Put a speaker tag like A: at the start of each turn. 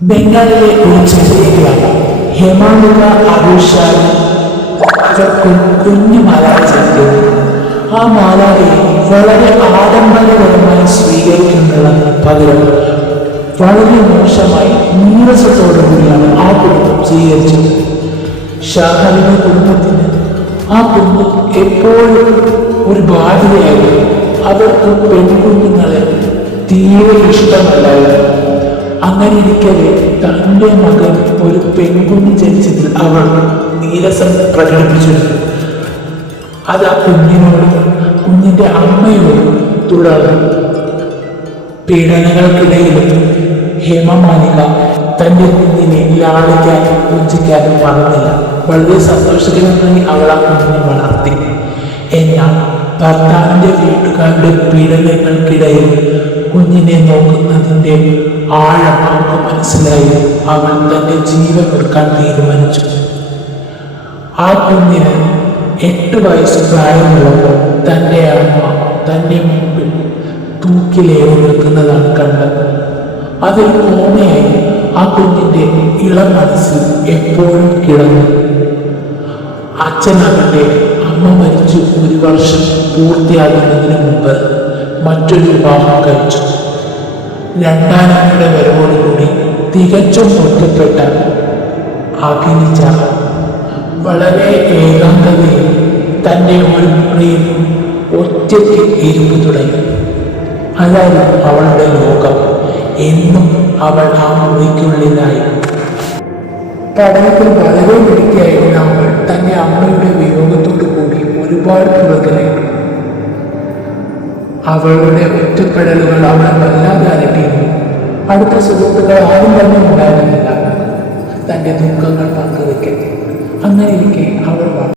A: ബംഗാളിലെ ഒരു ചെറിയ ഗ്രാമം ഹേമാലിക അഭിഷാരി അവർക്കും കുഞ്ഞു മാലാഖ ജനിക്കുന്നു ആ മാലാഖയെ വളരെ ആഡംബരപരമായി സ്വീകരിക്കുന്നതിന് പകരം വളരെ മോശമായി നീരസത്തോടു കൂടിയാണ് ആ കുടുംബം സ്വീകരിച്ചത്. ഷാഹലിന്റെ കുടുംബത്തിന് ആ കുടുംബം എപ്പോഴും ഒരു ബാധ്യതയായിരുന്നു. അവർക്ക് പെൺകുഞ്ഞുങ്ങളെ തീരെ ഇഷ്ടമല്ലായിരുന്നു അങ്ങനെ തന്റെ മകൻ ഒരു പെൺകുഞ്ഞ് ജനിച്ചതിൽ അവൾ നീരസം പ്രകടിപ്പിച്ചിരുന്നു അത് ആ കുഞ്ഞിനോടും കുഞ്ഞിന്റെ അമ്മയോടും തുടർന്നു. പീഡനങ്ങൾക്കിടയിലും ഹേമമാലിക തന്റെ കുഞ്ഞിനെ ലാളിക്കാനും പൂജിക്കാനും മറന്നില്ല. വളരെ സന്തോഷകരമായി അവൾ ആ കുഞ്ഞിനെ വളർത്തി. എന്നാൽ ഭർത്താവിന്റെ വീട്ടുകാരുടെ പീഡനങ്ങൾക്കിടയിൽ കുഞ്ഞിനെ നോക്കുന്നതിന്റെ ആഴം അവൾക്ക് മനസ്സിലായി. അവൻ തന്റെ ജീവൻ എടുക്കാൻ തീരുമാനിച്ചു. ആ കുഞ്ഞിന് എട്ട് വയസ്സ് പ്രായമുള്ളപ്പോൾ തന്റെ അമ്മ തന്റെ മുമ്പിൽ തൂക്കിലേറി നിൽക്കുന്നതാണ് കണ്ടത്. അതിൽ ഓമയായി ആ കുഞ്ഞിന്റെ ഇളം മനസ്സിൽ എപ്പോഴും കിടന്നു. അച്ഛനാകട്ടെ അമ്മ മരിച്ചു ഒരു വർഷം പൂർത്തിയാകുന്നതിന് മുമ്പ്. മറ്റൊരു വിവാഹം കഴിച്ചു. രണ്ടാനമ്മയുടെ വരവോടുകൂടി തികച്ചും ഒറ്റപ്പെട്ട അഭിനിച്ച വളരെ ഏകാന്തതയിൽ തന്റെ ഒരു മുറിയിൽ ഒറ്റയ്ക്ക് ഇരുമ്പ് തുടങ്ങി. അതായിരുന്നു അവളുടെ ലോകം. എന്നും അവൾ ആ മുറിക്കുള്ളിലായി. പഠനത്തിൽ വളരെ മിടുക്കിയായിരുന്ന അവൾ തന്റെ അമ്മയുടെ വിയോഗത്തോടു കൂടി ഒരുപാട് പുറകിലായിരുന്നു അവളുടെ ഒറ്റക്കടലുകൾ അവളെ വല്ലാതെ അലട്ടിയിരുന്നു അടുത്ത സുഹൃത്തുക്കൾ ആരും തന്നെ ഉണ്ടായിരുന്നില്ല. തന്റെ ദുഃഖങ്ങൾ പങ്കുവെക്കട്ടെ. അങ്ങനെ എനിക്ക് അവൾ